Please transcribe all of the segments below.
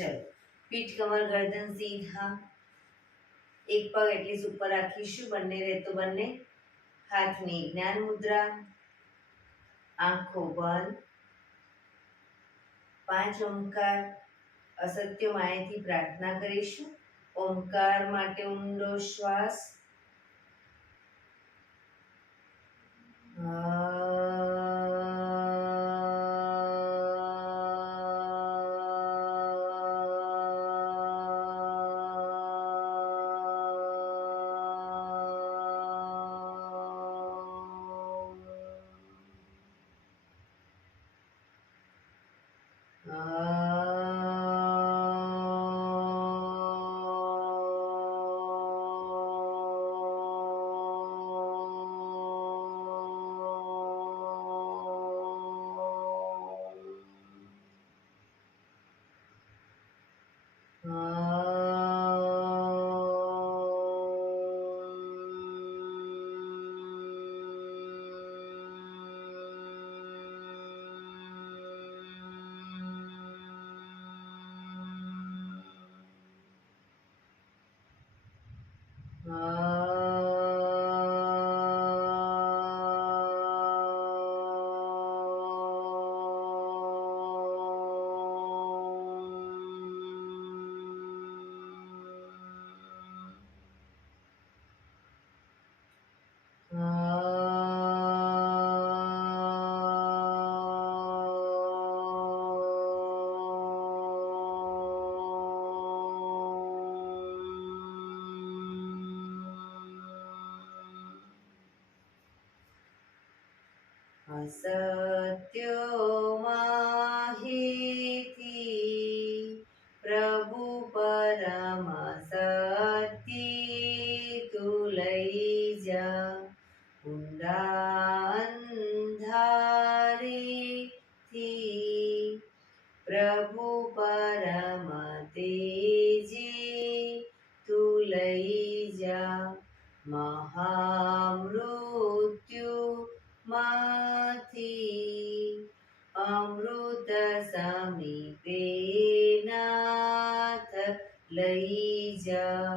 ચલો, પીઠ કમર ગરદન સીધા, એક પગ એટલી ઉપર રાખીશું, બંને રહેતો બંને, હાથની જ્ઞાન મુદ્રા, આંખો બંધ, 5 ઓમકાર અસત્ય માયાથી પ્રાર્થના કરીશું. ઓમકાર માટે ઊંડો શ્વાસ. સત્યો માહિતી પ્રભુ પરમ સત્ય તું લઈ જા, ઊંડા અંધારેથી પ્રભુ પરમ તેજી તું લઈ જા, મહામૃત્યુ માંથી અમૃત સમીપે નાથ લઈ જા,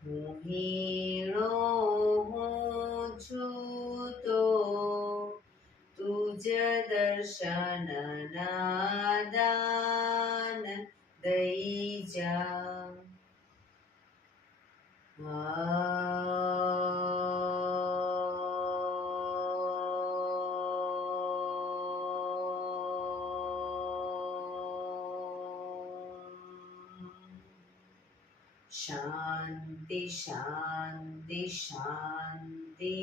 હું હીણો હું છું તો તુજ દર્શન ના દાન દઈ જા. શાંતિ શાંતિ શાંતિ.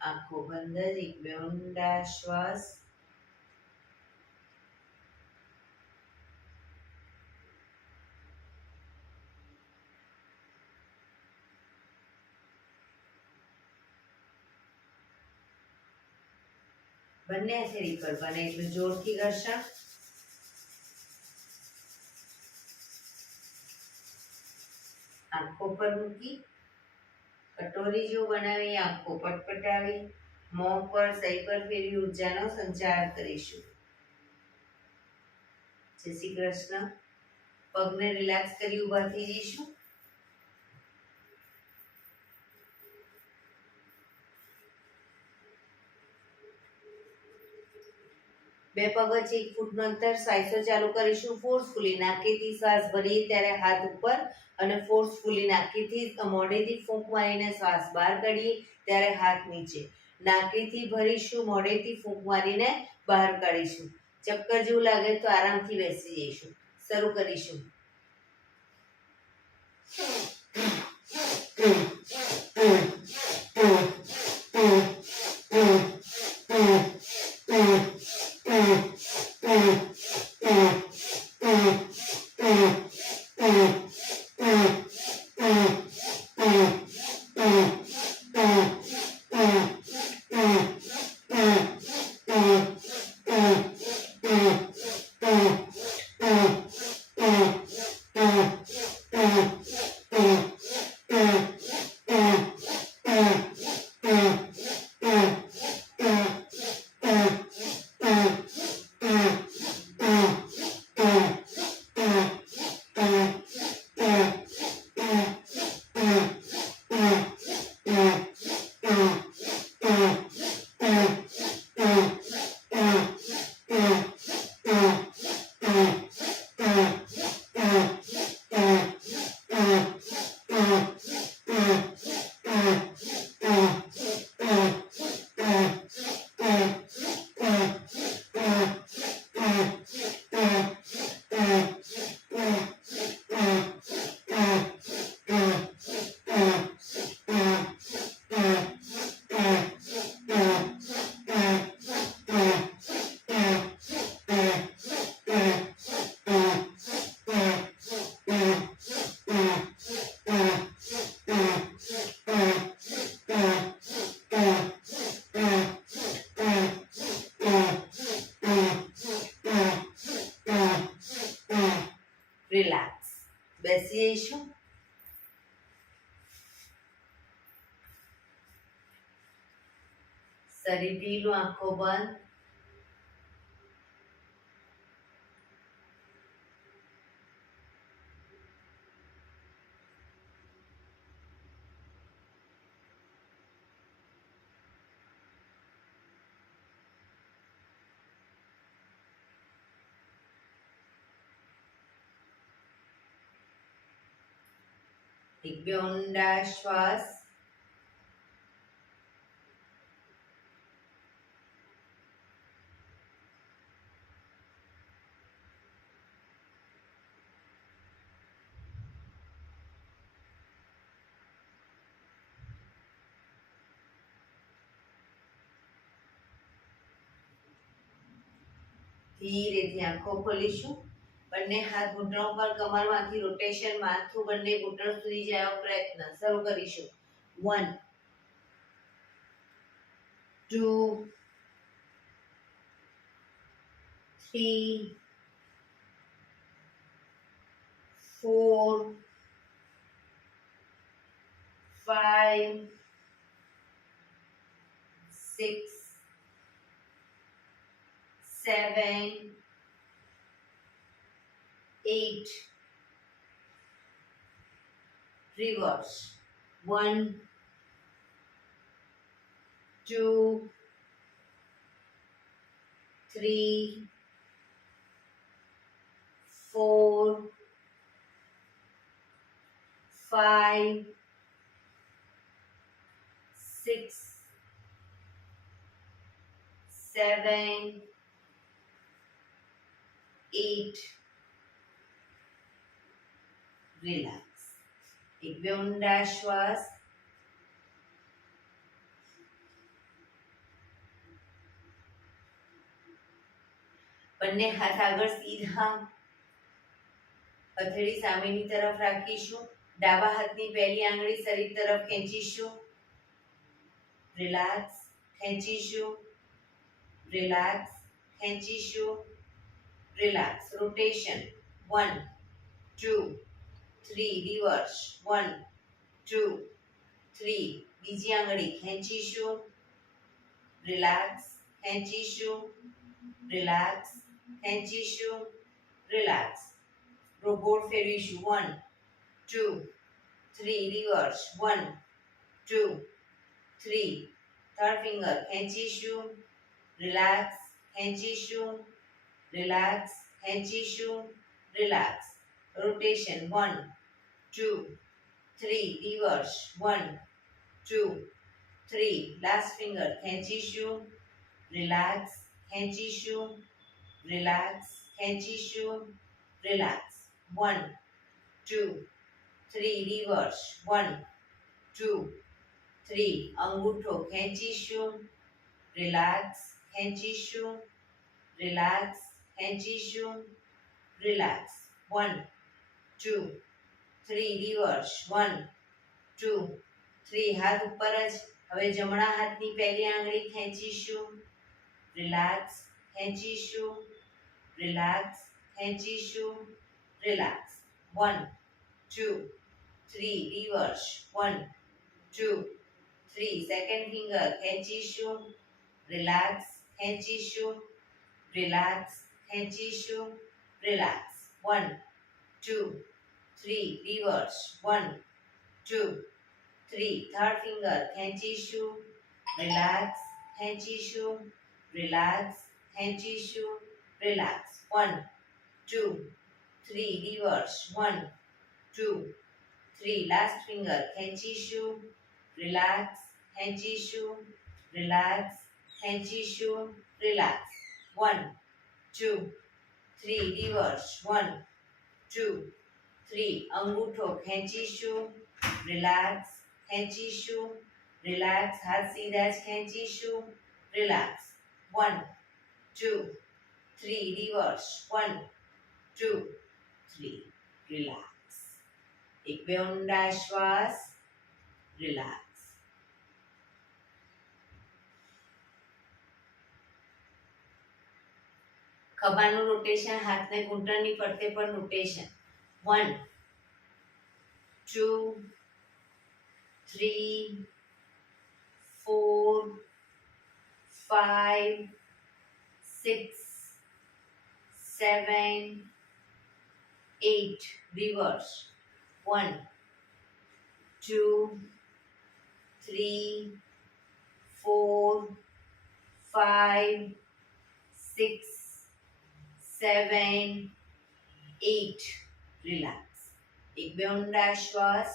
આંખો બંધ, એક બે ઊંડા શ્વાસ. બંને હાથે રીકર બને એટલું જોરથી ઘર્ષણ. આંખો પર મૂકી કટોરી જો બનાવી આંખો પટપટાવી મોં પર સહી પર ફેરવી ઉર્જાનો સંચાર કરીશું. જય શ્રી કૃષ્ણ. પગને રિલેક્સ કરી ઊભા થઈ જઈશું. બે પગ વચ્ચે 1 ફૂટનું અંતર સાઈસો ચાલુ કરીશું. ફોર્સફુલી નાકેથી શ્વાસ ભરીએ ત્યારે હાથ ઉપર અને ફોર્સફુલી નાકેથી મોઢેથી ફૂંક મારીને શ્વાસ બહાર કાઢીએ ત્યારે હાથ નીચે. નાકેથી ભરીશું, મોઢેથી ફૂંક મારીને બહાર કાઢીશું. ચક્કર જેવું લાગે તો આરામથી બેસી જઈશું. શરૂ કરીશું. શરીર ઢીલું, આંખો બંધ. એક બે ઊંડા શ્વાસ. ધીરેથી આંખો ખોલીશું. બંને હાથ ઘૂંટણો પર, કમરમાંથી રોટેશન, માથું બંને ઘૂંટણ સુધી જાય એવો પ્રયત્ન. શરૂ કરીશું. 1 2 3 4 5 6 7 8. Reverse. 1 2 3 4 5 6 7 8. રિલેક્સ. એક બે ઊંડા શ્વાસ. બંને હાથ આગળ સીધા, હથેળી સામેની તરફ રાખીશું. ડાબા હાથની પહેલી આંગળી શરીર તરફ ખેંચીશું. રિલેક્સ. ખેંચીશું. રિલેક્સ. ખેંચીશું. રિલેક્સ. રોટેશન. 1 2 3. રિવર્સ. 1 2 3. બીજી આંગળી ખેંચીશું. રિલેક્સ. ખેંચીશું. રિલેક્સ. ખેંચીશું. રિલેક્સ. રોબોટ ફેરવીશું. 1 2 3. રિવર્સ. 1 2 3. થર્ડ ફિંગર ખેંચીશું. રિલેક્સ. ખેંચીશું. રિલેક્સ. ખેંચીશું. Relax. Rotation. 1 2 3. Reverse. 1 2 3. Last finger ખેંચીશું. રિલેક્સ. ખેંચીશું. રિલેક્સ. ખેંચીશું. રિલેક્સ. 1 2 3. રિવર્સ. 1 2 3. અંગૂઠો ખેંચીશું. રિલેક્સ. ખેંચીશું. રિલેક્સ. ખેંચીશું. રિલેક્સ. 1 2 3. રિવર્સ. 1 2 3. હાથ ઉપર જ. હવે જમણા હાથની પહેલી આંગળી ખેંચીશું. રિલેક્સ. ખેંચીશું. રિલેક્સ. ખેંચીશું. રિલેક્સ. 1 2 3. રિવર્સ. 1 2 3. સેકન્ડ ફિંગર ખેંચીશું. રિલેક્સ. ખેંચીશું. રિલેક્સ. ખેંચીશું. રિલેક્સ. 1 2 3. રિવર્સ. 1 2 3. થર્ડ ફિંગર ખેંચીશું. રિલેક્સ. ખેંચીશું. રિલેક્સ. ખેંચીશું. રિલેક્સ. 1 2 3. રિવર્સ. 1 2 3. લાસ્ટ ફિંગર ખેંચીશું. રિલેક્સ. ખેંચીશું. રિલેક્સ. ખેંચીશું. રિલેક્સ. 1 2 3. રિવર્સ. 1 2 3. અંગૂઠો ખેંચીશું. રિલેક્સ. ખેંચીશું. રિલેક્સ. હાથ સીધા જ ખેંચીશું. રિલેક્સ. 1 2 3. રિવર્સ. 1 2 3. રિલેક્સ. એક બે ઊંડા શ્વાસ. રિલેક્સ. ખભાનું રોટેશન, હાથને ઘૂંટણની ફરતે પર રોટેશન. 1 2 3 4 5, 6, 7, 8. Reverse. 1, 2, 3, 4, 5, 6, 7, 8. રિલેક્સ. એક બે ઊંડા શ્વાસ.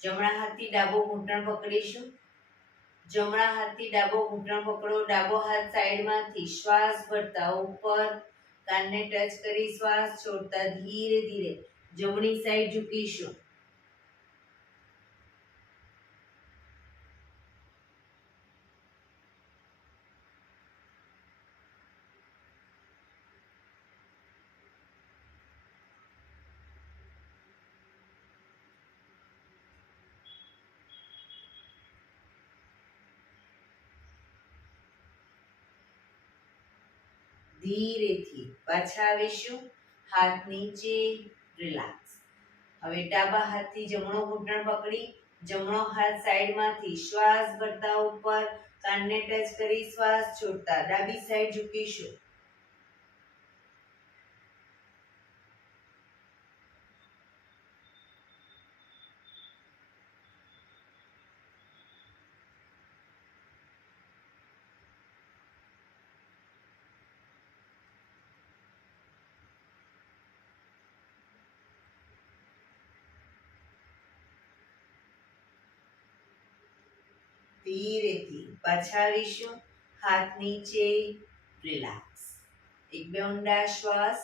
જમણા હાથથી ડાબો ઘૂંટણ પકડીશું. જમણા હાથથી ડાબો ઘૂંટણ પકડો. ડાબો હાથ સાઈડમાંથી શ્વાસ ભરતા ઉપર કાનને ટચ કરી શ્વાસ છોડતા ધીરે ધીરે જમણી સાઈડ ઝૂકીશું. ધીરેથી પાછા આવીશું. હાથ નીચે. રિલેક્સ. હવે ડાબા હાથથી જમણો ઘૂંટણ પકડી જમણો હાથ સાઈડમાંથી શ્વાસ ભરતા ઉપર કાનને ટચ કરી શ્વાસ છોડતા ડાબી સાઈડ ઝૂકીશું. ધીરેથી પાછા આવીશું. હાથ નીચે. રિલેક્સ. એક બે ઊંડા શ્વાસ.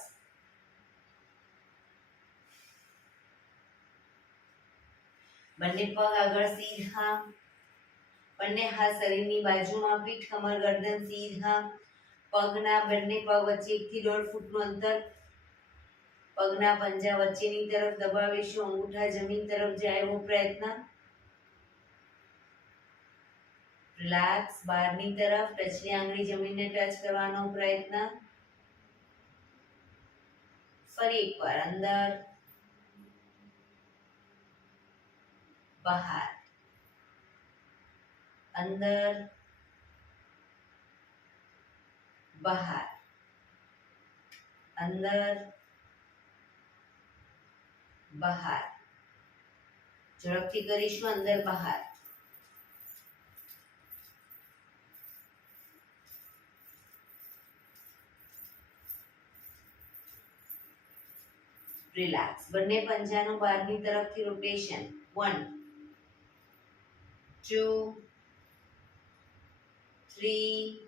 બંને પગ આગળ સીધા. બંને હાથ શરીરની બાજુમાં. પીઠ કમર ગરદન સીધા. પગના બંને પગ વચ્ચે 1 થી 1.5 ફૂટનું અંતર. પગના પંજા વચ્ચેની તરફ દબાવીશું. અંગૂઠા જમીન તરફ જાય એવો પ્રયત્ન. રિલેક્સ. બહારની તરફ ટચની આંગળી જમીનને ટચ કરવાનો પ્રયત્ન. ફરી એકવાર અંદર બહાર અંદર બહાર અંદર બહાર. ઝડપથી કરીશું. અંદર બહાર. રિલેક્સ. બંને પંજાનું બહારની તરફથી રોટેશન. 1, 2, 3,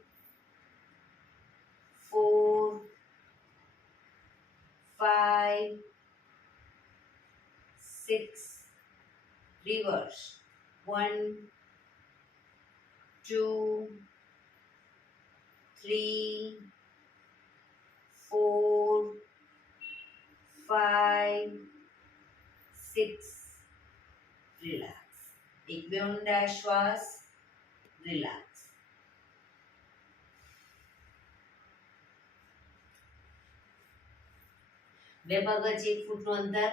4, 5, 6. Reverse. 1, 2, 3, 4, 5, 6. રિલેક્સ. એક બે ઊંડા શ્વાસ. રિલેક્સ. બે પગ વચ્ચે 1 ફૂટનું અંતર.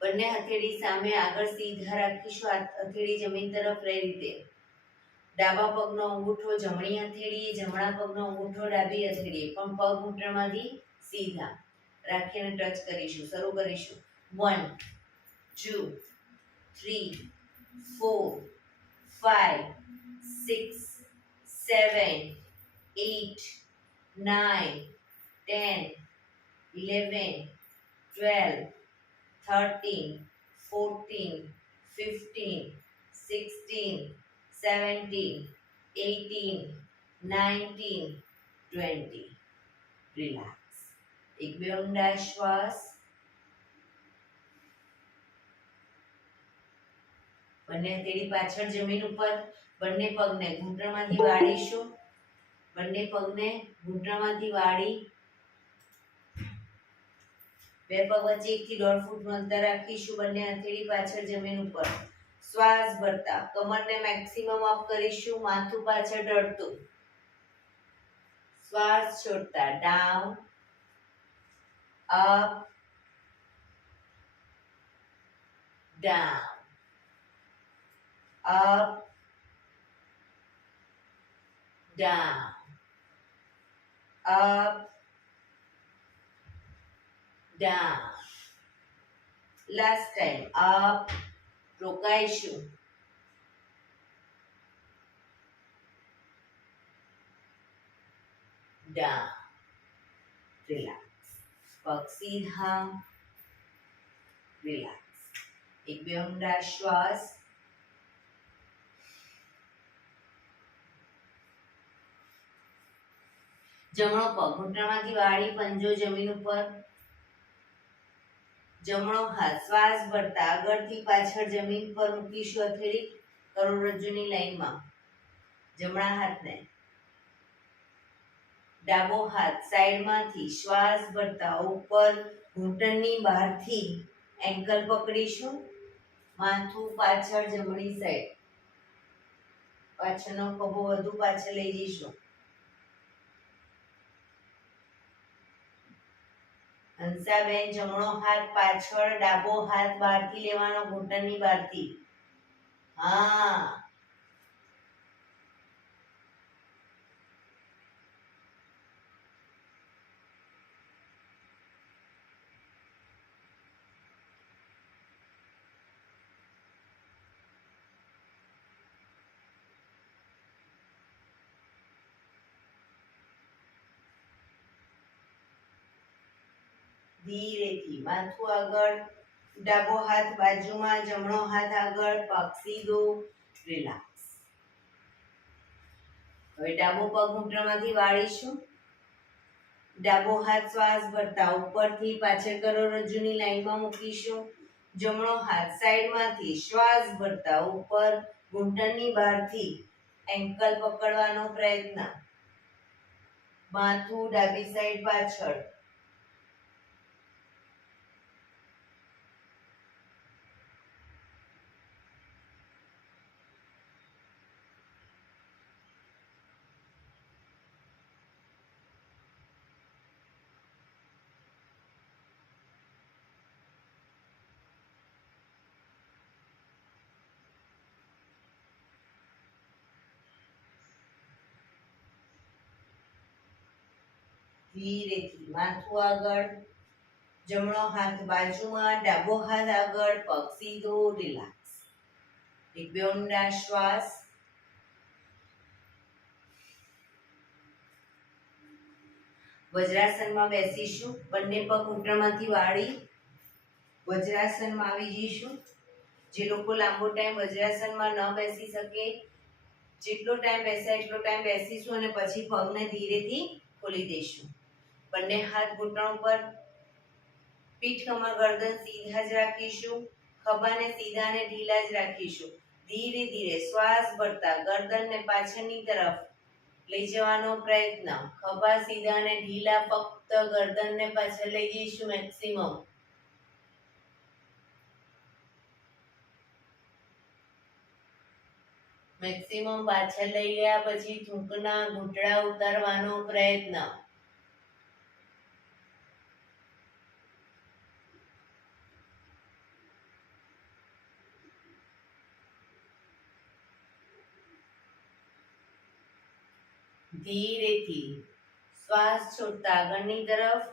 બંને હથેળી સામે આગળ સીધા રાખીશું. હથેળી જમીન તરફ રહે રીતે. ડાબા પગનો અંગૂઠો જમણી હથેળીએ. જમણા પગનો અંગૂઠો ડાબી હથેળીએ. પણ પગ ઘૂંટણમાંથી સીધા રાખીને ટચ કરીશું. શરૂ કરીશું. 1, 2, 3, 4, 5, 6, 7, 8, 9, 10, 11, 12, 13, 14, 15, 16, 17, 18, 19, 20. રિલેક્સ. એક બે ઊંડા શ્વાસ. બંને હથેળી પાછળ જમીન ઉપર. બંને પગને ઘૂંટણમાંથી વાળીશું. બંને પગને ઘૂંટણમાંથી વાળી બે પગ વચ્ચે 1 થી 1.5 ફૂટનું અંતર રાખીશું. બંને હથેળી પાછળ જમીન ઉપર. શ્વાસ ભરતા કમરને મેક્સિમમ અપ કરીશું. માથું પાછળ ઢળતું. શ્વાસ છોડતા down, up, down. up, down, up, down. Last time, up, રોકાઈશું, down, relax. પગ સીધા, relax. એક બે ઊંડા શ્વાસ. જમણો પગ ઘૂંટણમાંથી વાળી પંજો જમીન ઉપર. જમણો હાથ શ્વાસ ભરતા આગળથી પાછળ જમીન પર મૂકીશું. હથેળી કરોડરજ્જુની લાઈનમાં. જમણા હાથને. ડાબો હાથ સાઈડમાંથી શ્વાસ ભરતા ઉપર ઘૂંટણની બહારથી એન્કલ પકડીશું. માથું પાછળ જમણી સાઈડ. પાછળનો ખભો વધુ પાછળ લઈ જઈશું. હંસાબેન જમણો હાથ પાછળ, ડાબો હાથ બહારથી લેવાનો, ઘૂંટણની બહારથી. હા, ધીરેથી માથું આગળ, ડાબો હાથ બાજુમાં, જમણો હાથ આગળ, પગ સીધો, રિલેક્સ. હવે ડાબો પગ ઘૂંટણમાંથી વાળીશું. ડાબો હાથ શ્વાસ ભરતા ઉપરથી પાછળ કરોડરજ્જુની લાઈનમાં મૂકીશું. જમણો હાથ સાઈડમાંથી શ્વાસ ભરતા ઉપર ઘૂંટણની બહારથી એન્કલ પકડવાનો પ્રયત્ન. માથું ડાબી સાઈડ પાછળ. ધીરેથી માથું આગળ, જમણો હાથ બાજુમાં, ડાબો હાથ આગળ, પગ સીધો, રિલેક્સ. એક બે ઊંડા શ્વાસ. વજ્રાસનમાં બેસીશું. બંને પગ ઘૂંટણમાંથી વાળી વજ્રાસનમાં આવી જઈશું. જે લોકો લાંબો ટાઈમ વજ્રાસનમાં ન બેસી શકે, જેટલો ટાઈમ બેસાય એટલો ટાઈમ બેસીશું અને પછી પગને ધીરેથી ખોલી દઈશું. બંને હાથ ઘૂંટણ ઉપર, પીઠ કમર ગરદન સીધા જ રાખીશું. ખભાને સીધા અને ઢીલા જ રાખીશું. ધીરે ધીરે શ્વાસ ભરતા ગરદનને પાછળની તરફ લઈ જવાનો પ્રયત્ન. ખભા સીધા અને ઢીલા, ફક્ત ગરદનને પાછળ લઈ જઈશું મેક્સિમમ. મેક્સિમમ પાછળ લઈ ગયા પછી થૂંકના ઘૂંટડા ઉતારવાનો પ્રયત્ન. ધીરેથી શ્વાસ છોડતા આગળની તરફ.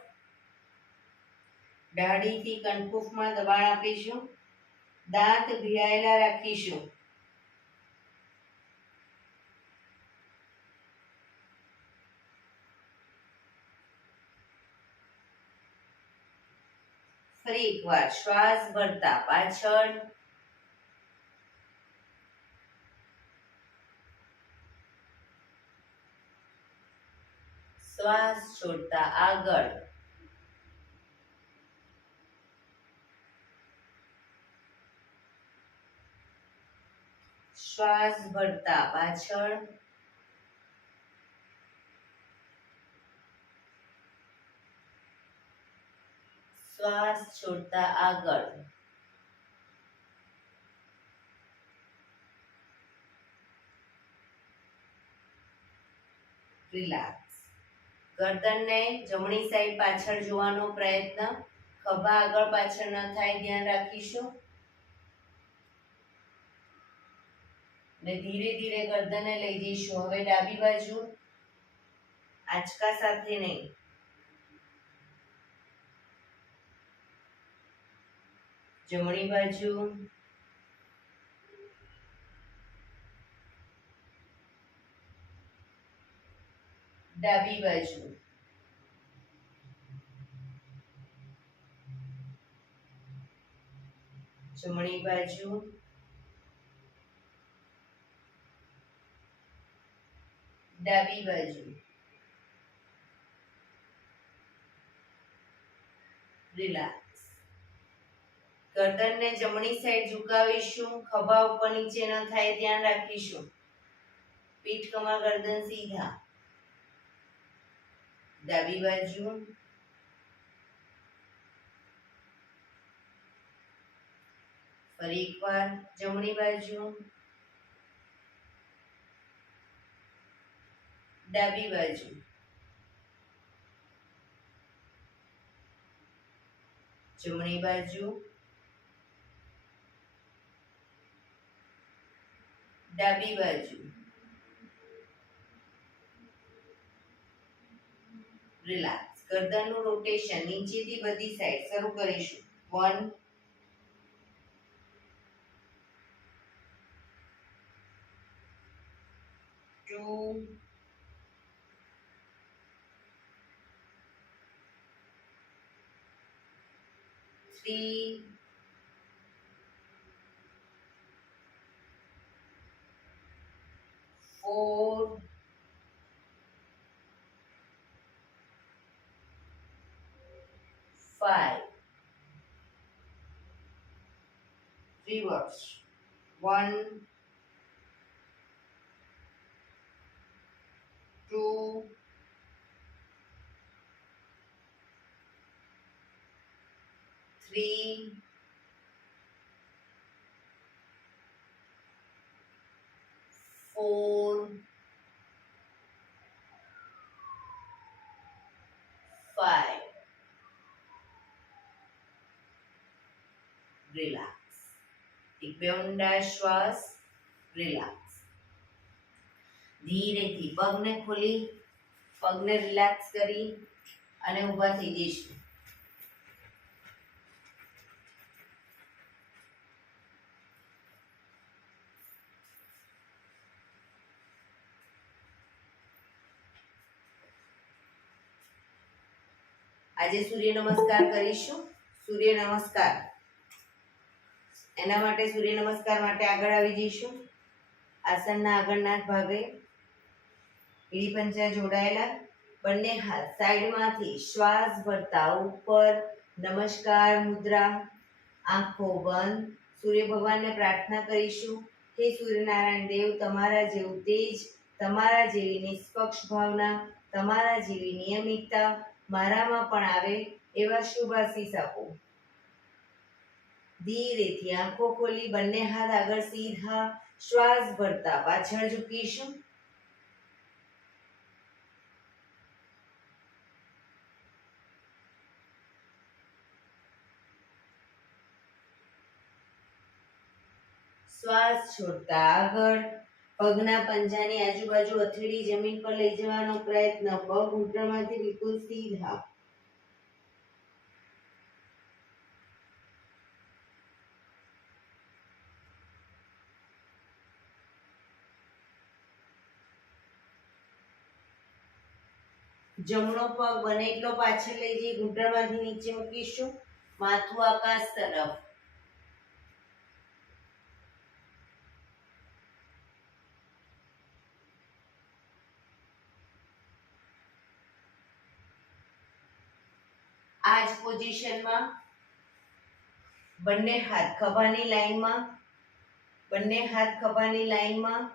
દાઢીથી કંઠપૂફમાં દબાણ આપીશું. દાંત ભીડાયેલા રાખીશું. ફરી એકવાર શ્વાસ ભરતા પાછળ, શ્વાસ છોડતા આગળ. શ્વાસ ભરતા પાછળ, શ્વાસ છોડતા આગળ. રિલેક્સ. ગરદનને જમણી સાઈડ પાછળ જોવાનો પ્રયત્ન. ખભા આગળ પાછળ ન થાય ધ્યાન રાખીશું. ને ધીરે ધીરે ગરદનને લઈ જઈશું. હવે ડાબી બાજુ, આંચકા સાથે નહીં. જમણી બાજુ, ડાબી બાજુ, જમણી બાજુ, ડાબી બાજુ. રિલેક્સ. ગરદનને જમણી સાઈડ ઝુકાવીશું. ખભા ઉપર નીચે ન થાય ધ્યાન રાખીશું. પીઠ કમર ગરદન સીધા. ડાબી બાજુ, ફરી એકવાર જમણી બાજુ, ડાબી બાજુ, જમણી બાજુ, ડાબી બાજુ. રિલેક્સ. ગરદનનું રોટેશન નીચેથી બધી સાઈડ શરૂ કરીશું. 1 2 3 4 5. Reverse. 1 2 3 4 5. રિલેક્સ. એક બે ઊંડા શ્વાસ. રિલેક્સ. ધીરેથી પગને ખોલી, પગને રિલેક્સ કરી અને ઊભા થઈ જઈશું. આજે સૂર્ય નમસ્કાર કરીશું. સૂર્ય નમસ્કાર. એના માટે સૂર્ય નમસ્કાર માટે આગળ આવી જઈશું. આસનના આગળના ભાગે એડી પંજા જોડાયેલા. બંને હાથ સાઈડમાંથી શ્વાસ ભરતા ઉપર નમસ્કાર મુદ્રા. આંખો બંધ. સૂર્ય ભગવાનને પ્રાર્થના કરીશું. હે સૂર્યનારાયણ દેવ, તમારા જેવું તેજ, તમારા જેવી નિષ્પક્ષ ભાવના, તમારા જેવી નિયમિતતા મારામાં પણ આવે એવા શુભ આશીષ આપો. ધીરેથી આંખો ખોલી બંને હાથ આગળ સીધા. શ્વાસ ભરતા પાછળ ઝૂકીશું. શ્વાસ છોડતા આગળ. પગના પંજાની આજુબાજુ હથેળી જમીન પર લઈ જવાનો પ્રયત્ન. પગ ઘૂંટણમાંથી બિલકુલ સીધા. જમણો પગ બને એટલો પાછળ લઈ જઈ ઘૂંટણમાંથી નીચે મૂકીશું. માથું આકાશ તરફ. આ જ પોઝિશનમાં બંને હાથ ખભાની લાઈનમાં, બંને હાથ ખભાની લાઈનમાં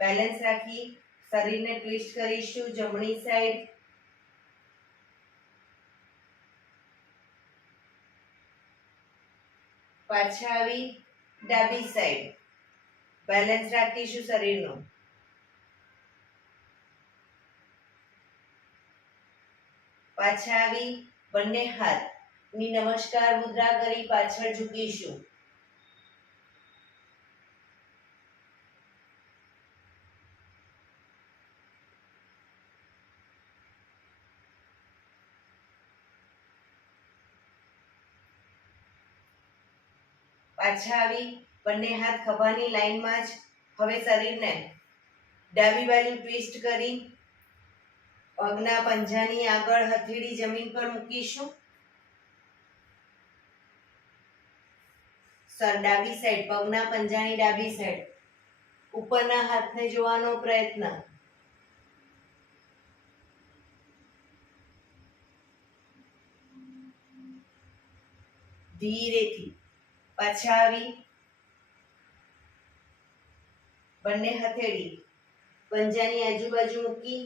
બેલેન્સ રાખી શરીરને ટ્વિસ્ટ કરીશું. જમણી સાઈડ, પાછા આવી ડાબી સાઈડ બેલેન્સ રાખીશું શરીરનું. પાછા આવી બંને હાથની નમસ્કાર મુદ્રા કરી પાછળ ઝૂકીશું. પાછા આવી બંને હાથ ખભાની લાઈનમાં જ. હવે શરીરને ડાબી બાજુ ટ્વિસ્ટ કરી પગના પંજાની આગળ હથેળી જમીન પર મૂકીશું. ડાબી સાઈડ, પગના પંજાની ડાબી સાઈડ. ઉપરના હાથને જોવાનો પ્રયત્ન. ધીરેથી પાછા આવી બંને હથેળી પંજાની આજુબાજુ મૂકી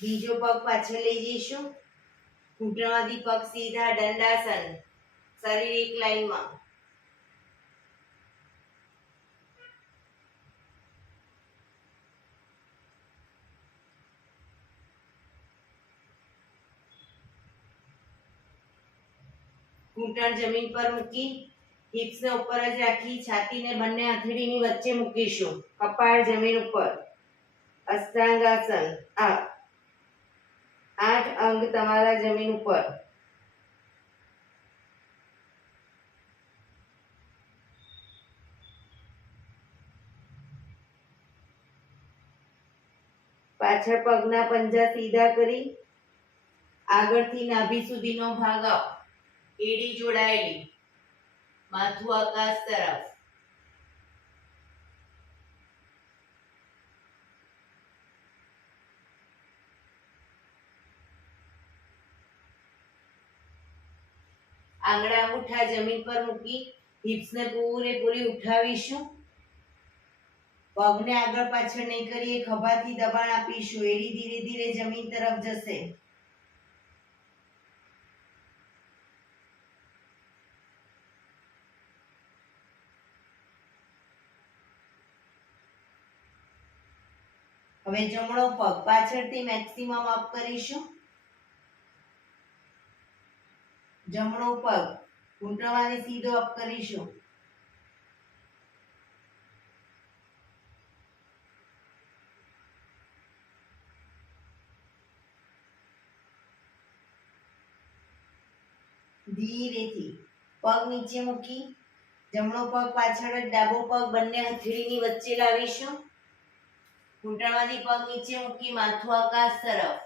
બીજો પગ પાછળ લઈ જઈશું. ઘૂંટણમાંથી પગ સીધા, દંડાસન, શરીર એક લાઈનમાં. ઘૂંટણ જમીન પર મૂકી હિપ્સને ઉપર જ રાખી છાતીને બંને હથેળીની વચ્ચે મૂકીશું. કપાળ જમીન ઉપર. અષ્ટાંગાસન. 8 અંગ તમારા જમીન ઉપર. પાછળ પગના પંજા સીધા કરી આગળથી નાભી સુધીનો ભાગ અપ. એડી જોડાયેલી, માથું આકાશ તરફ. આંગળા અંગૂઠા જમીન પર મૂકી હિપ્સને પૂરેપૂરી ઉઠાવીશું. પગને આગળ પાછળ નહીં કરીએ, ખભાથી દબાણ આપીશું. એડી ધીરે ધીરે જમીન તરફ જશે. હવે જમણો પગ પાછળથી મેક્સિમમ અપ કરીશું. જમણો પગ ઘૂંટણમાંથી સીધો અપ કરીશું. ધીરેથી પગ નીચે મૂકી જમણો પગ પાછળ જ, ડાબો પગ બંને હથેળીની વચ્ચે લાવીશું. ઘૂંટણમાંથી પગ નીચે મૂકી માથું આકાશ તરફ.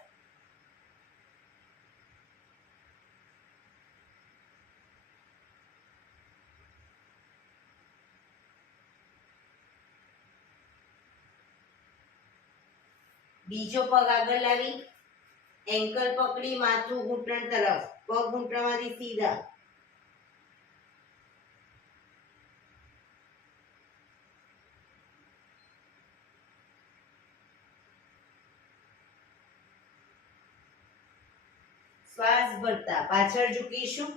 બીજો પગ આગળ લાવી એન્કલ પકડી માથું ઘૂંટણ તરફ. પગ ઘૂંટણમાંથી સીધા. શ્વાસ ભરતા પાછળ ઝૂકીશું.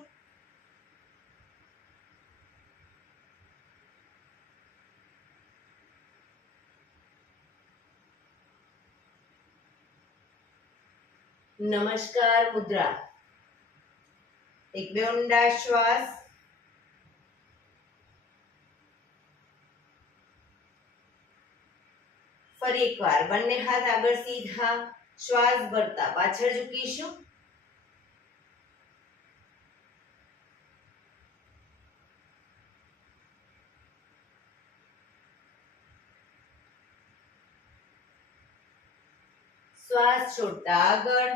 નમસ્કાર મુદ્રા. એક બે ઊંડા શ્વાસ. ફરી એકવાર બંને હાથ આગળ સીધા. શ્વાસ ભરતા પાછળ ઝૂકીશું. શ્વાસ છોડતા આગળ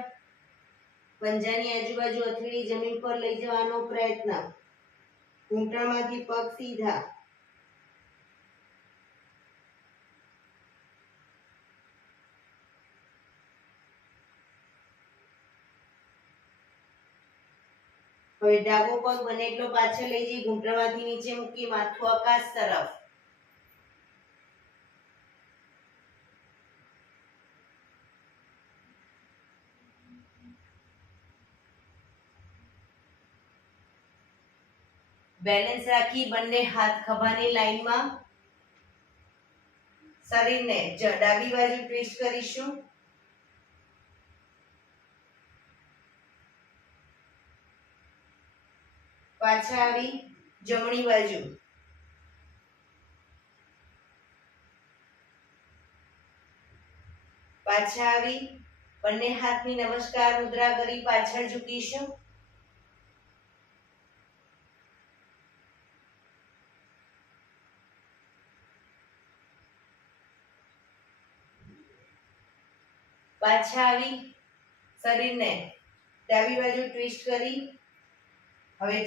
પંજાની આજુબાજુ હથેળી જમીન પર લઈ જવાનો પ્રયત્ન. ઘૂંટણમાંથી પગ સીધા. હવે ડાબો પગ બને એટલો પાછળ લઈ જઈ ઘૂંટણમાંથી નીચે મૂકી માથું આકાશ તરફ. બેલેન્સ રાખી બંને હાથ ખભાની લાઈનમાં. શરીરને ડાબી બાજુ ટ્વિસ્ટ કરીશું. પાછા આવી જમણી બાજુ. પાછા આવી બંને હાથની નમસ્કાર મુદ્રા કરી પાછળ ઝૂકીશું. પાછા આવી શરીરને ડાબી બાજુ ટ્વિસ્ટ કરી હવે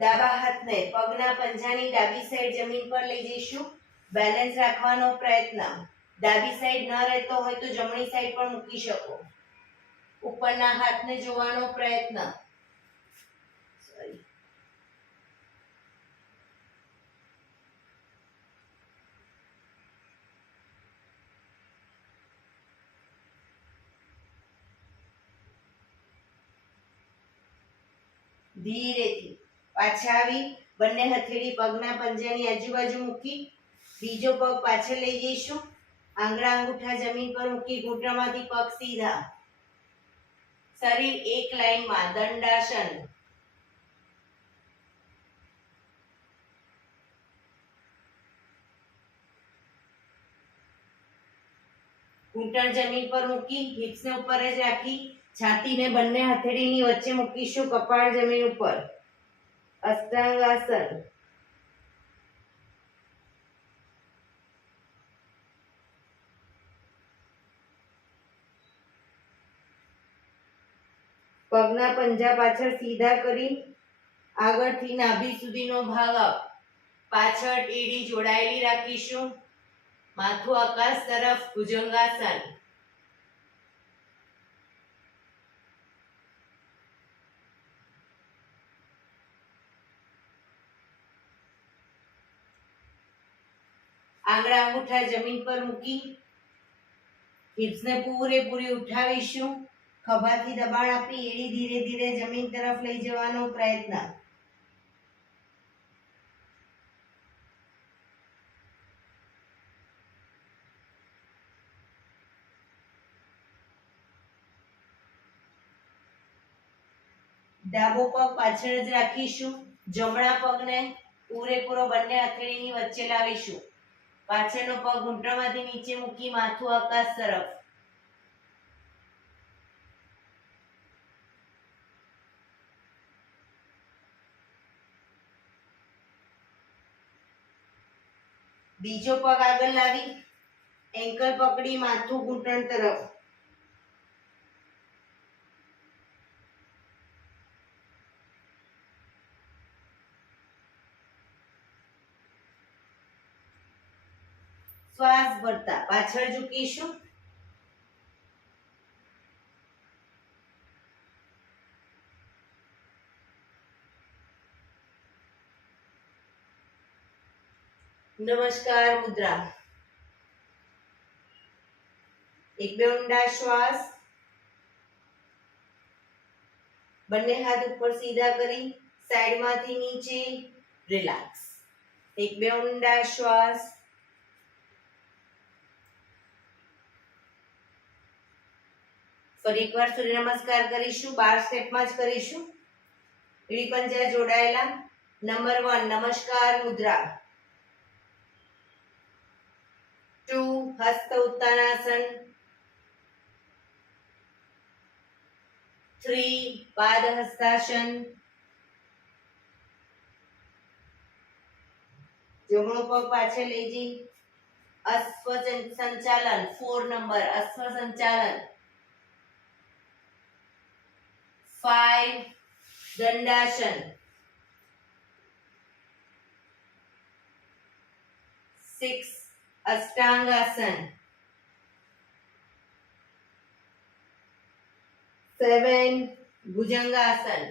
ડાબા હાથને પગના પંજાની ડાબી સાઈડ જમીન પર લઈ જઈશું. બેલેન્સ રાખવાનો પ્રયત્ન. ડાબી સાઈડ ન રહેતો હોય તો જમણી સાઈડ પણ મૂકી શકો. ઉપરના હાથને જોવાનો પ્રયત્ન. ધીરેથી પાછા આવી બંને હથેળી પગના પંજાની આજુબાજુ મૂકી બીજો પગ પાછળ લઈ જઈશું. આંગળા અંગૂઠા જમીન પર મૂકી ઘૂંટણમાંથી પગ સીધા. શરીર એક લાઈનમાં દંડાસન. ઘૂંટણ જમીન પર મૂકી હિપ્સને ઉપર જ રાખી છાતીને બંને હથેળીની વચ્ચે મૂકીશું. કપાળ જમીન ઉપર. અષ્ટાંગાસન. પગના પંજા પાછળ સીધા કરી આગળથી નાભી સુધીનો ભાગ અપ. પાછળ એડી જોડાયેલી રાખીશું. માથું આકાશ તરફ. ભુજંગાસન. આંગળા અંગૂઠા જમીન પર મૂકી હિપ્સને પૂરેપૂરી ઉઠાવીશું. ખભાથી દબાણ આપી એડી ધીરે ધીરે જમીન તરફ લઈ જવાનો પ્રયત્ન. ડાબો પગ પાછળ જ રાખીશું. જમણા પગને પૂરેપૂરો બંને હથેળીની વચ્ચે લાવીશું. પાછળનો પગ ઘૂંટણમાંથી નીચે મૂકી માથું આકાશ તરફ. બીજો પગ આગળ લાવી એન્કલ પકડી માથું ઘૂંટણ તરફ. શ્વાસ ભરતા પાછળ ઝૂકીશું. નમસ્કાર મુદ્રા. એક બે ઊંડા શ્વાસ. બંને હાથ ઉપર સીધા કરી સાઈડમાંથી નીચે રિલેક્સ. એક બે ઊંડા શ્વાસ. ફરી એકવાર સૂર્ય નમસ્કાર કરીશું. 12 સ્ટેપમાં જ કરીશું. એડી પંજા જોડાયેલા. નંબર 1 નમસ્કાર મુદ્રા. 2 હસ્ત ઉત્તાનાસન. 3 પાદ હસ્તાસન. જમણો પગ પાછળ લઈ જઈ અશ્વ સંચાલન. 4 નંબર અશ્વ સંચાલન. 5 દંડાસન. 6 અષ્ટાંગાસન. 7 ભુજંગાસન.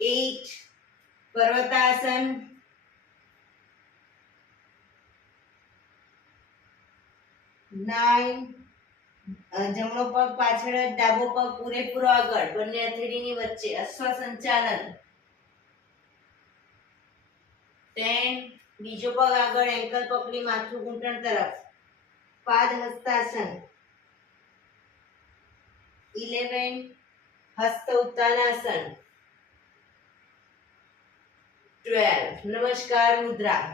8 પર્વતાસન. 9 જમણો પગ પાછળ જ ડાબો પગ પૂરેપૂરો આગળ બંને હથેળીની વચ્ચે અશ્વ સંચાલન. 10 બીજો પગ આગળ એન્કલ પકડી માથું ઘૂંટણ તરફ. પાદ હસ્તાસન. 11 હસ્ત ઉત્તાનાસન. 12 નમસ્કાર મુદ્રા.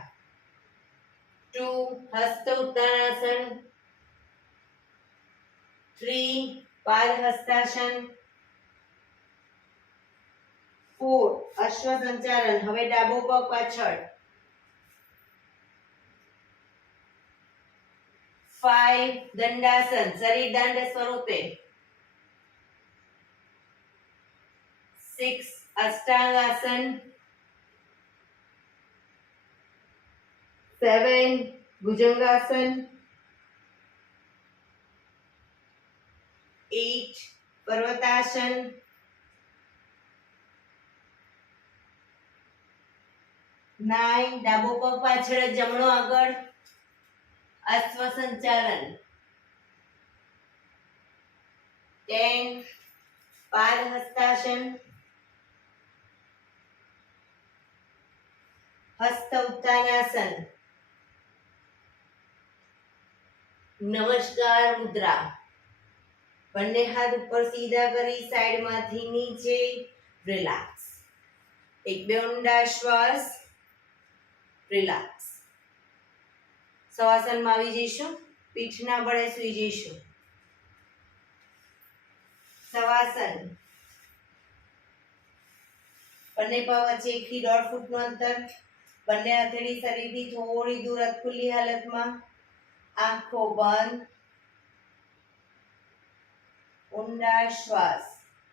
2 હસ્ત ઉત્તાનાસન. 3 પાદ હસ્તાસન. 4 અશ્વ સંચાલન. હવે ડાબો પગ પાછળ. 5 દંડાસન શરીર દંડ સ્વરૂપે, 6 અષ્ટાંગાસન, 7 ભુજંગાસન, 8 પર્વતાસન, 9 ડાબો પગ પાછળ જમણો આગળ અશ્વ સંચાલન, 10 પાદ હસ્તાસન, હસ્ત ઉત્તાનાસન, નમસ્કાર મુદ્રા, બંને હાથ ઉપર સીધા કરી સાઈડમાંથી નીચે રિલેક્સ, એક બે ઊંડા શ્વાસ, રિલેક્સ. શવાસનમાં આવી જઈશું, પીઠના બળે સૂઈ જઈશું. શવાસન, બંને પગ વચ્ચે 1 થી 1.5 ફૂટનું અંતર, બંને હથેળી શરીરથી થોડી દૂર ખુલ્લી હાલતમાં, આંખો બંધ, ઊંડા શ્વાસ.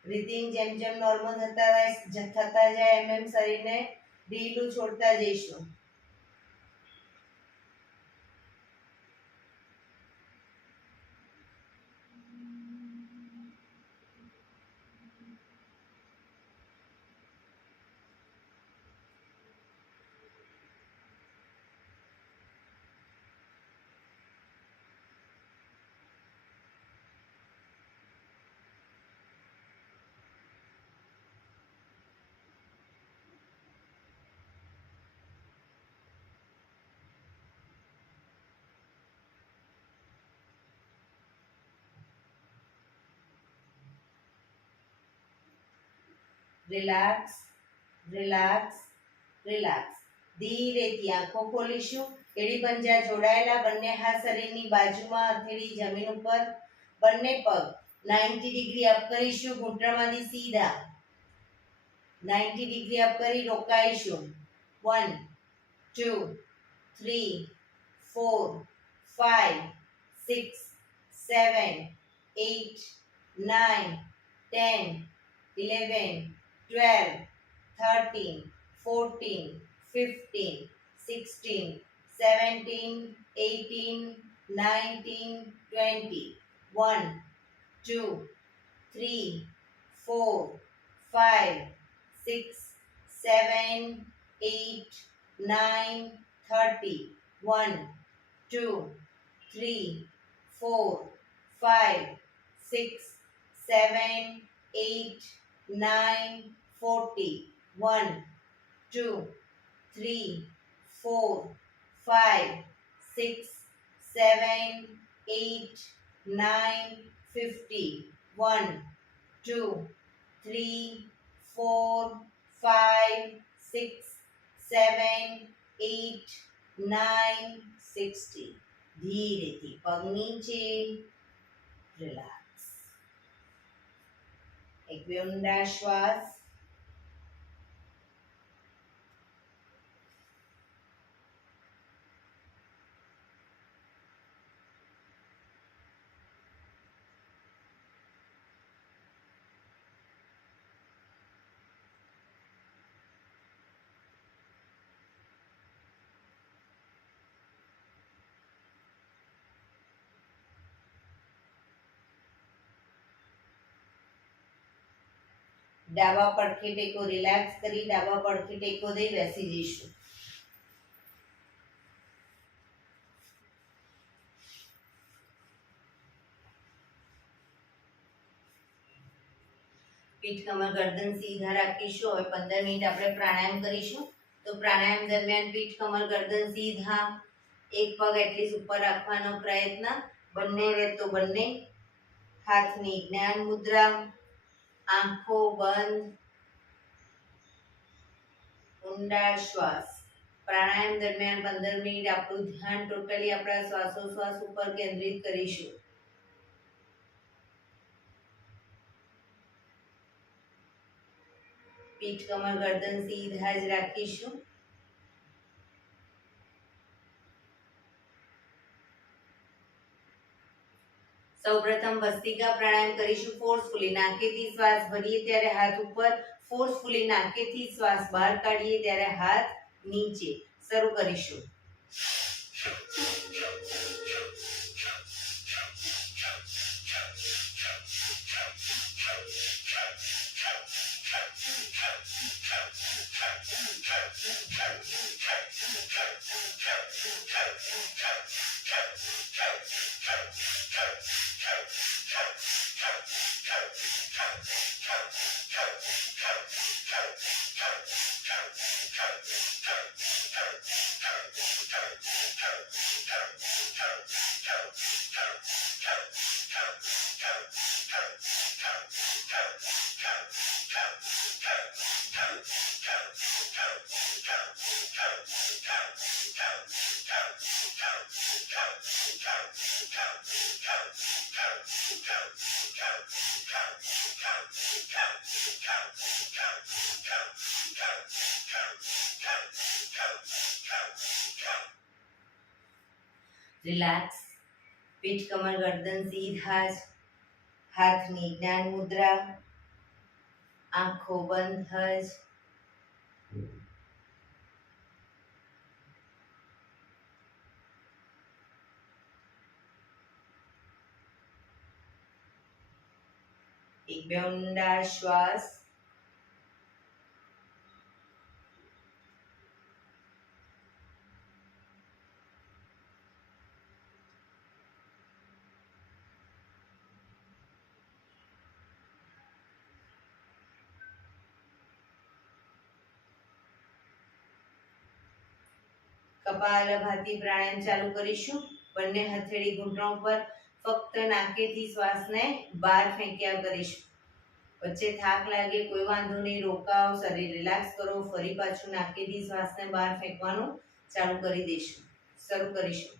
બ્રીથિંગ જેમ જેમ નોર્મલ થતા જાય એમ શરીરને ઢીલું છોડતા જઈશું. Relax, relax, relax. ધીરેથી આંખો ખોલીશું. એડી પંજા જોડાયેલા, બંને હાથ શરીરની બાજુમાં, હથેળી જમીન ઉપર, બંને પગ 90 ડિગ્રી અપ કરીશું, ઘૂંટણમાંથી સીધા 90 ડિગ્રી અપ કરી રોકાઈશું. 1 2 3 4 5 6 7 8 9 10 11 12 13 14 15 16 17 18 19 20 1 2 3 4 5 6 7 8 9 30 1 2 3 4 5 6 7 8 9 40 1 2 3 4 5 6 7 8 9 50 1 2 3 4 5 6 7 8 9 60. ધીરેથી પગ નીચે, રિલેક્સ. એક બે ઊંડા શ્વાસ. ડાબા પડખે ટેકો રિલેક્સ કરી ડાબા પડખે ટેકો દઈ બેસી જઈશું. પીઠ કમર ગરદન સીધા રાખીશું. હવે 15 મિનિટ આપણે પ્રાણાયામ કરીશું. તો પ્રાણાયામ દરમિયાન પીઠ કમર ગરદન સીધા, એક પગ એટલીસ્ટ ઉપર રાખવાનો પ્રયત્ન, બંને રહે તો બંને હાથની જ્ઞાન મુદ્રા, આંખો બંધ, ઊંડા શ્વાસ. પ્રાણાયામ દરમિયાન 15 મિનિટ આપણું ધ્યાન ટોટલી આપણા શ્વાસોશ્વાસ ઉપર કેન્દ્રિત કરીશું. પીઠ કમર ગરદન સીધા જ રાખીશું. સૌપ્રથમ ભસ્ત્રિકા પ્રાણાયામ કરીશું. ફોર્સફુલી નાકેથી શ્વાસ ભરીએ ત્યારે હાથ ઉપર, ફોર્સફુલી નાકેથી શ્વાસ બહાર કાઢીએ ત્યારે હાથ નીચે. શરૂ કરીશું. રિલેક્સ. પીઠ, કમર, ગરદન સીધા જ. હાથની જ્ઞાન મુદ્રા. આંખો બંધ જ. એક બે ઊંડા શ્વાસ. કપાલભાતિ પ્રાણાયામ ચાલુ કરીશું. બંને હથેળી ઘૂંટણો પર, ફક્ત નાકેથી શ્વાસને બહાર ફેંક્યા કરીશું. વચ્ચે થાક લાગે કોઈ વાંધો નહીં, રોકાવ, શરીર રિલેક્સ કરો. ફરી પાછું નાકેથી શ્વાસને બહાર ફેંકવાનું ચાલુ કરી દઈશું. શરૂ કરીશું.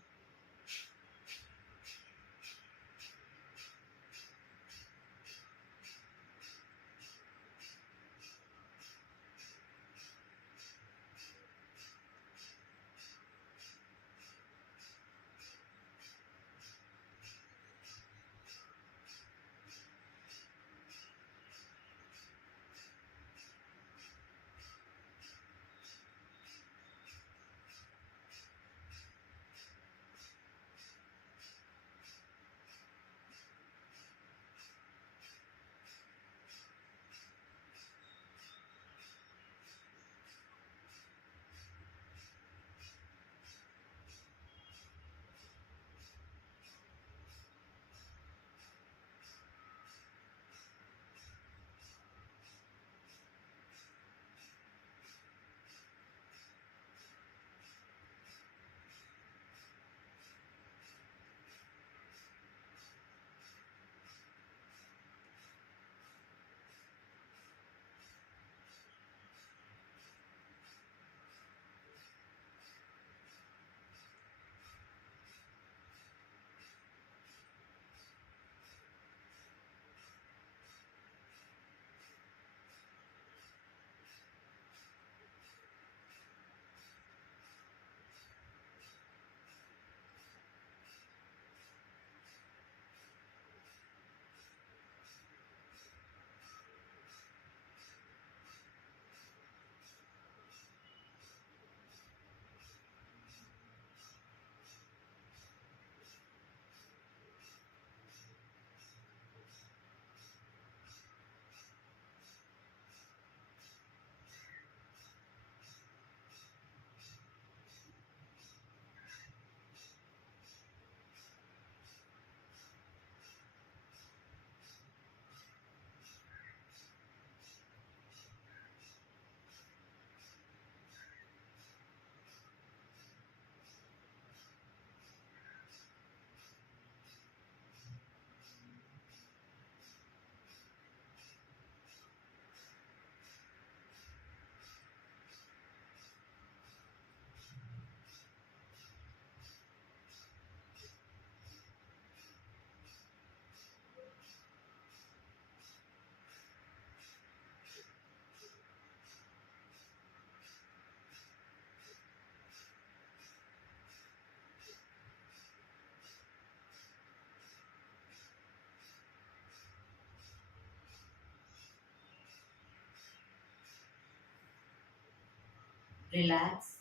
Relax.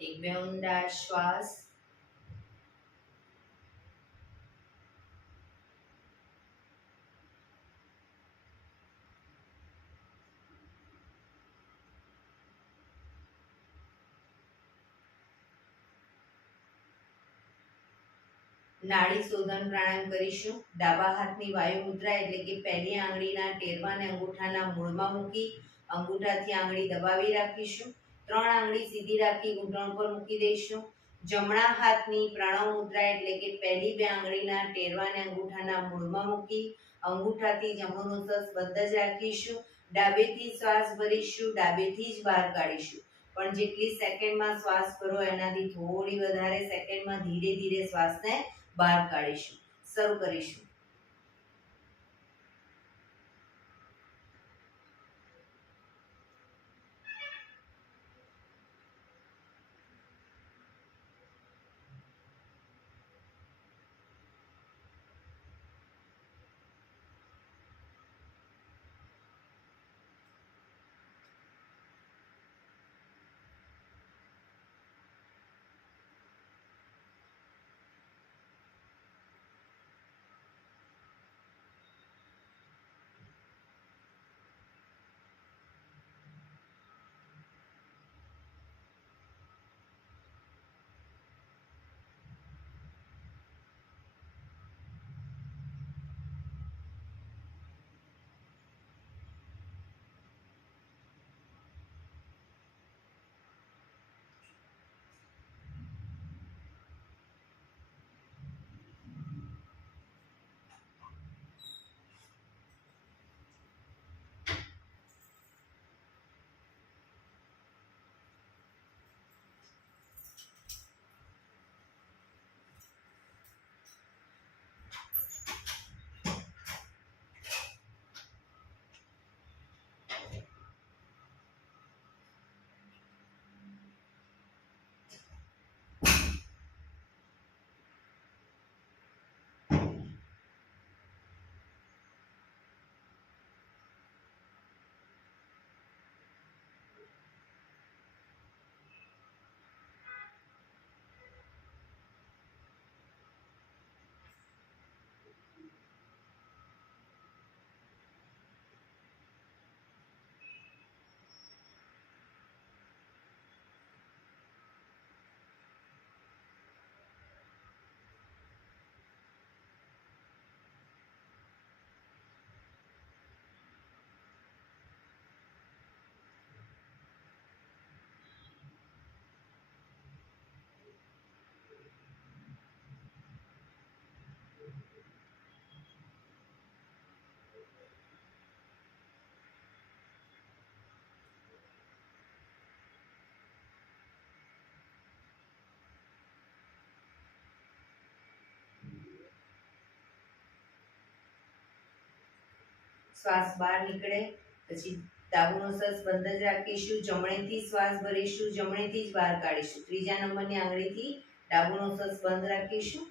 એક બે ઊંડા શ્વાસ. નાડી શોધન પ્રાણાયામ કરીશું. ડાબા હાથની વાયુ મુદ્રા એટલે કે પહેલી આંગળીના ટેરવાને અંગૂઠાના મૂળમાં મૂકી અંગૂઠાથી આંગળી દબાવી રાખીશું. 3 આંગળી સીધી રાખી ઘૂંટણ પર મૂકી દઈશું. જમણા હાથની પ્રણવ મુદ્રા એટલે કે પહેલી 2 આંગળીના ટેરવાને અંગૂઠાના મૂળમાં મૂકી અંગૂઠાથી જમણું નોસસ બંધ જ રાખીશું. ડાબેથી શ્વાસ ભરીશું, ડાબેથી જ બહાર કાઢીશું. પણ જેટલી સેકન્ડમાં શ્વાસ ભરો એનાથી થોડી વધારે સેકન્ડમાં ધીરે ધીરે શ્વાસને બહાર કાઢીશું. શરૂ કરીશું. શ્વાસ બહાર નીકળે પછી ડાબુ નોસસ બંધ જ રાખીશું. જમણેથી શ્વાસ ભરીશું, જમણેથી જ બહાર કાઢીશું. ત્રીજા નંબરની આંગળીથી ડાબુ નોસસ બંધ રાખીશું.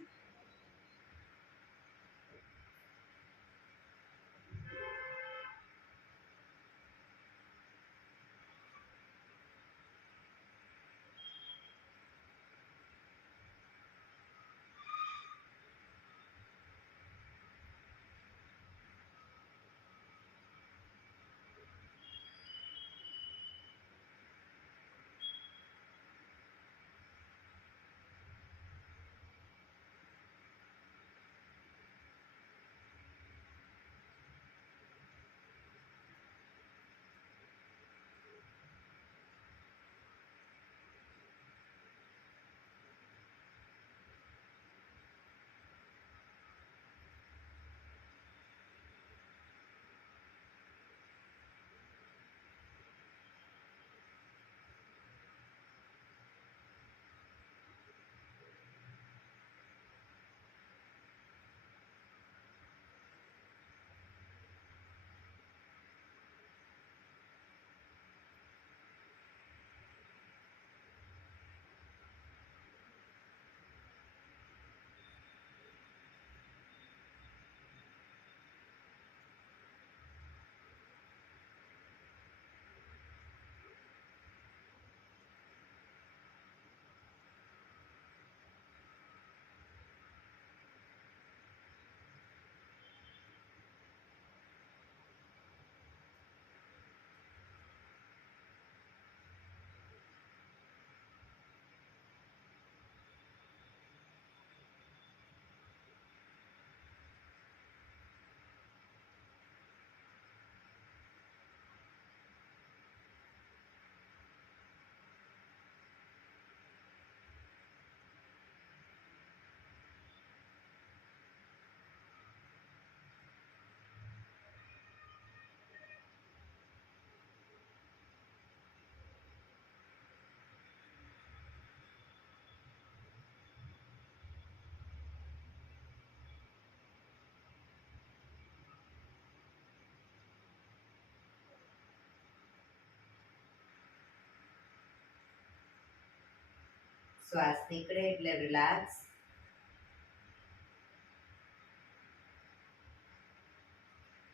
શ્વાસ નીકળે એટલે રિલેક્સ.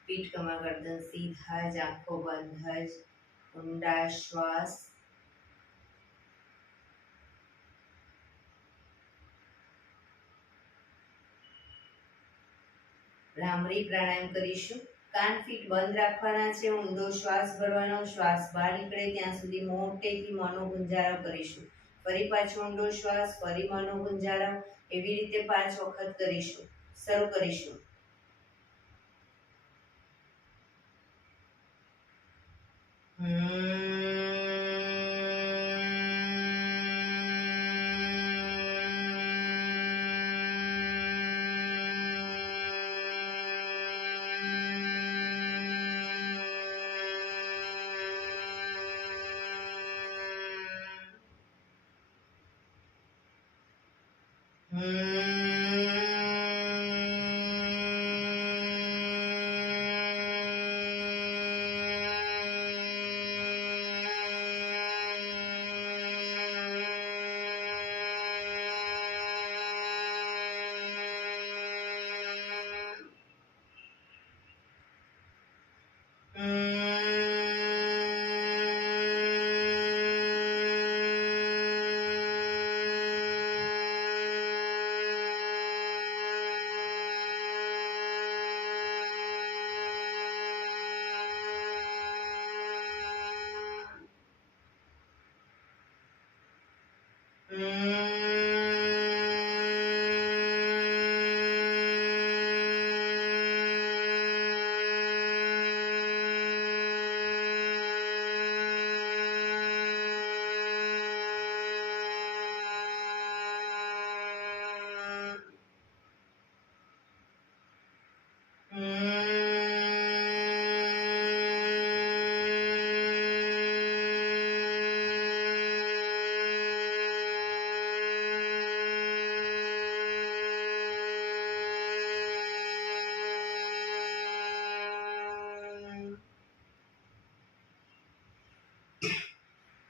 પીઠ કમર ગરદન સીધા જ, આંખો બંધ જ. ઊંડા શ્વાસ. ભ્રામરી પ્રાણાયામ કરીશું. કાન ફીટ બંધ રાખવાના છે. ઊંડો શ્વાસ ભરવાનો. શ્વાસ બહાર નીકળે ત્યાં સુધી મોટેથી મોંનો ગુંજારો કરીશું. ફરી પાછો ઊંડો શ્વાસ, ફરી મોંનો ગુંજારો. એવી રીતે 5 વખત કરીશું. શરૂ કરીશું.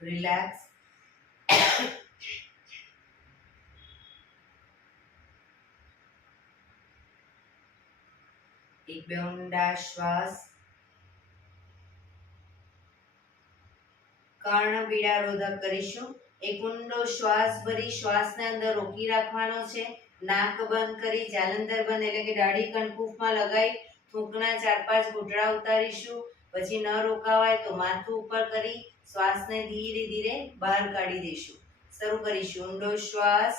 રિલેક્સ. એક બે ઊંડા શ્વાસ. કર્ણપીડા રોધક કરીશું. એક ઊંડો શ્વાસ ભરી શ્વાસને અંદર રોકી રાખવાનો છે. નાક બંધ કરી જાલંધર બંધ એટલે કે દાઢી કણકુફમાં લગાવી થૂંકના 4-5 ઘૂંટડા ઉતારીશું. પછી ન રોકાવાય તો માથું ઉપર કરી શ્વાસને ધીરે ધીરે બહાર કાઢી દઈશું. શરૂ કરીશું. ઊંડો શ્વાસ.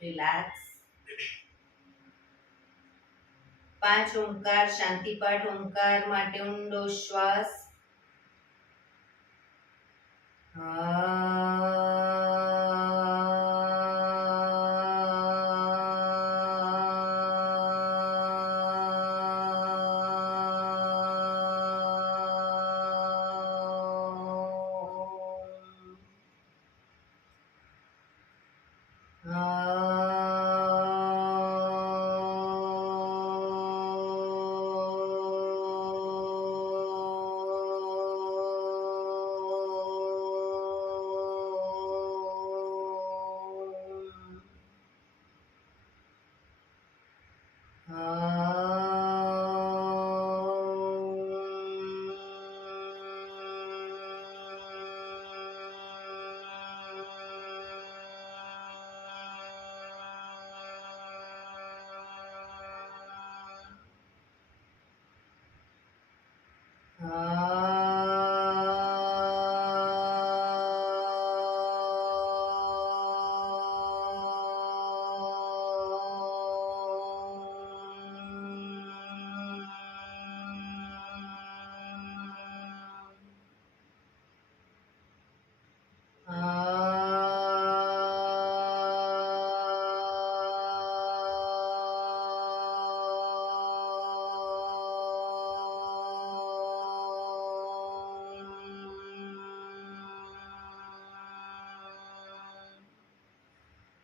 રિલેક્સ. 5 ઓમકાર શાંતિપાઠ. ઓમકાર માટે ઊંડો શ્વાસ.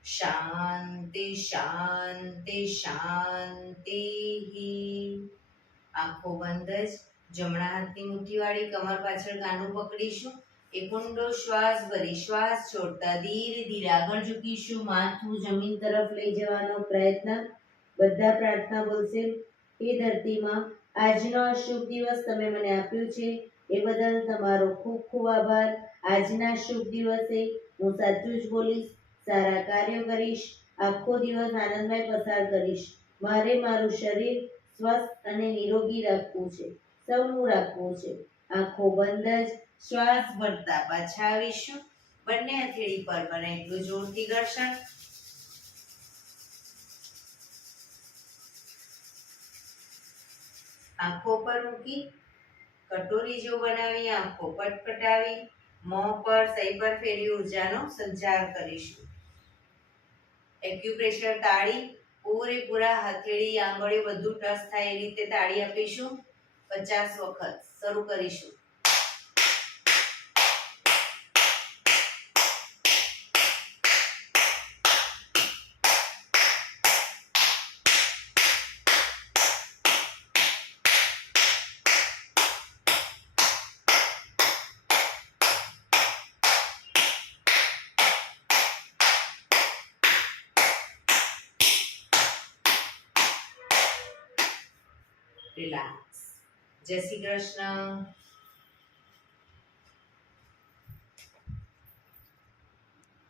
શાંતિ શાંતિ શાંતિ. આંખો બંધ જ. જમણા હાથની મુઠ્ઠીવાળી કમર પાછળ કાંડું પકડીશું. એક ઊંડો શ્વાસ ભરી શ્વાસ છોડતા ધીરે ધીરે આગળ ઝૂકીશું. માથું જમીન તરફ લઈ જવાનો પ્રયત્ન. બધા પ્રાર્થના બોલશે. હે ધરતીમાં, આજનો આ શુભ દિવસ તમે મને આપ્યો છે એ બદલ તમારો ખૂબ ખૂબ આભાર. આજના શુભ દિવસે હું સાચું જ બોલીશ, સારા કાર્યો કરીશ, આખો દિવસ આનંદમય પસાર કરીશ. મારે મારું શરીર સ્વસ્થ અને નિરોગી રાખવું છે, સૌનું રાખવું છે. આંખો બંધ જ શ્વાસ ભરતા પાછા આવીશું. બંને હથેળી પર બને એટલું જોરથી ઘર્ષણ. આંખો પર મૂકી કટોરી જેવું બનાવી આંખો પટપટાવી મોં પર સહી પર ફેરવી ઉર્જાનો સંચાર કરીશું. એક્યુપ્રેશર તાળી પૂરેપૂરા હથેળી આંગળીઓ બધું ટચ થાય એ રીતે તાળી આપીશું 50 વખત. શરૂ કરીશું. રિલેક્સ. જય શ્રી કૃષ્ણ.